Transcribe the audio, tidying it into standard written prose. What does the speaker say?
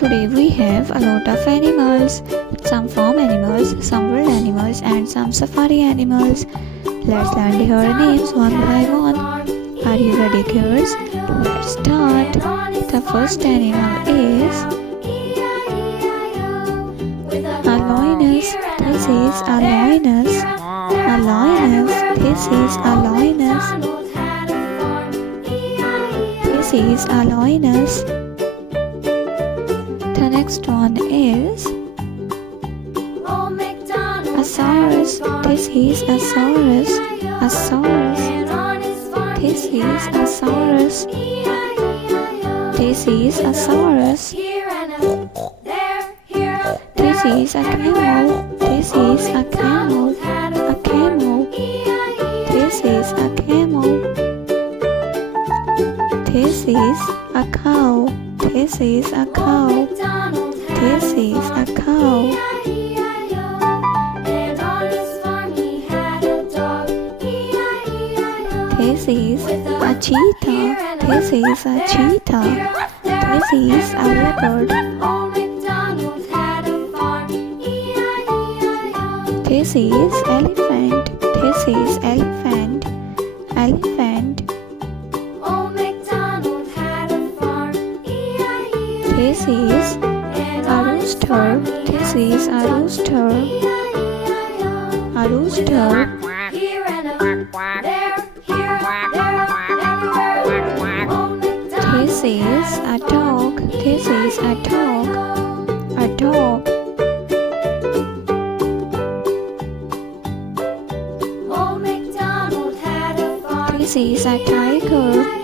Today we have a lot of animals, some farm animals, some wild animals and some safari animals. Let's learn their names one by one. Are you ready, girls? Let's start. The first animal is a lioness. This is a lioness. A lioness. This is a lioness. This is a lioness. The next one is a saurus. This is a saurus. A saurus. This is a saurus. This is a saurus. This is a camel. This is a camel. A camel. This is a camel. This is a cow. This is a cow. This is a cow. This is a cheetah. This is a cheetah. This is a leopard. This is elephant. This is elephant. Elephant. This is a rooster. This is a rooster. A rooster. This is a dog. This is a dog. A dog. This is a tiger.